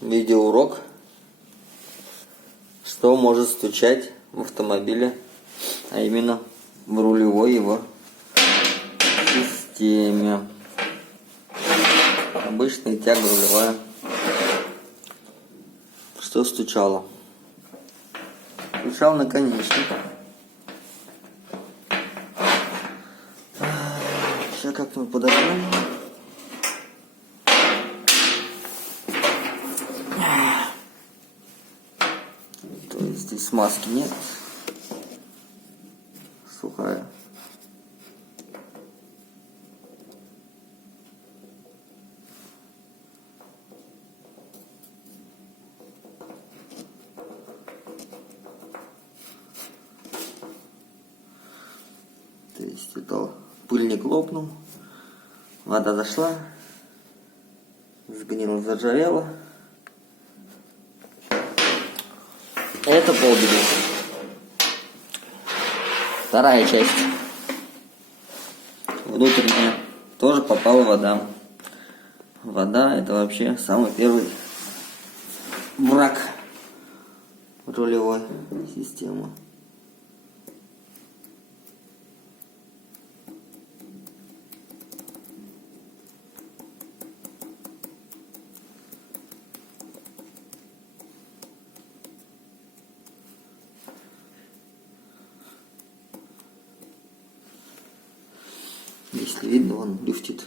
Видеоурок, что может стучать в автомобиле, а именно в рулевой его системе. Обычная тяга рулевая. Что стучало? Стучал наконечник. Сейчас как-нибудь подождем. То есть здесь смазки нет. Сухая. То есть это пыльник лопнул, вода зашла, сгнила, заржавела. Это полбеды. Вторая часть. Внутренняя. Тоже попала вода. Вода — это вообще самый первый враг рулевой системы. Если видно, он люфтит.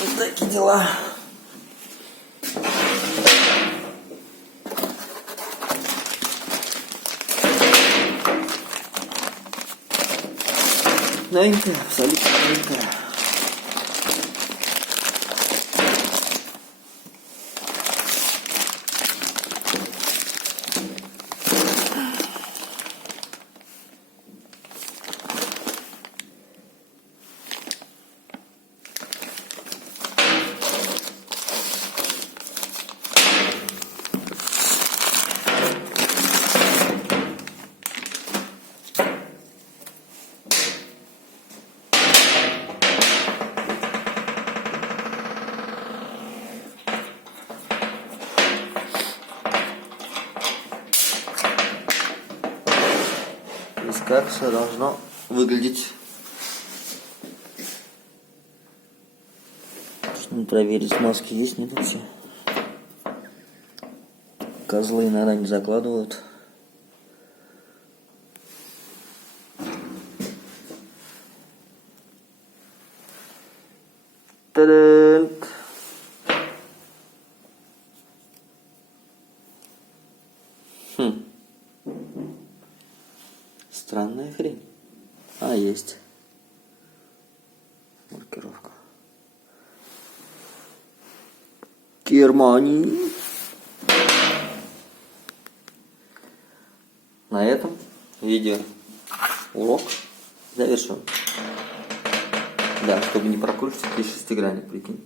Вот такие дела. Новенькая, абсолютно новенькая. Как все должно выглядеть. Нужно проверить, смазки есть, нет вообще. Козлы иногда не закладывают. Та-дам! Странная хрень. А, есть. Маркировка. Германия. На этом видео урок завершен. Да, чтобы не прокручивать шестигранник, прикинь.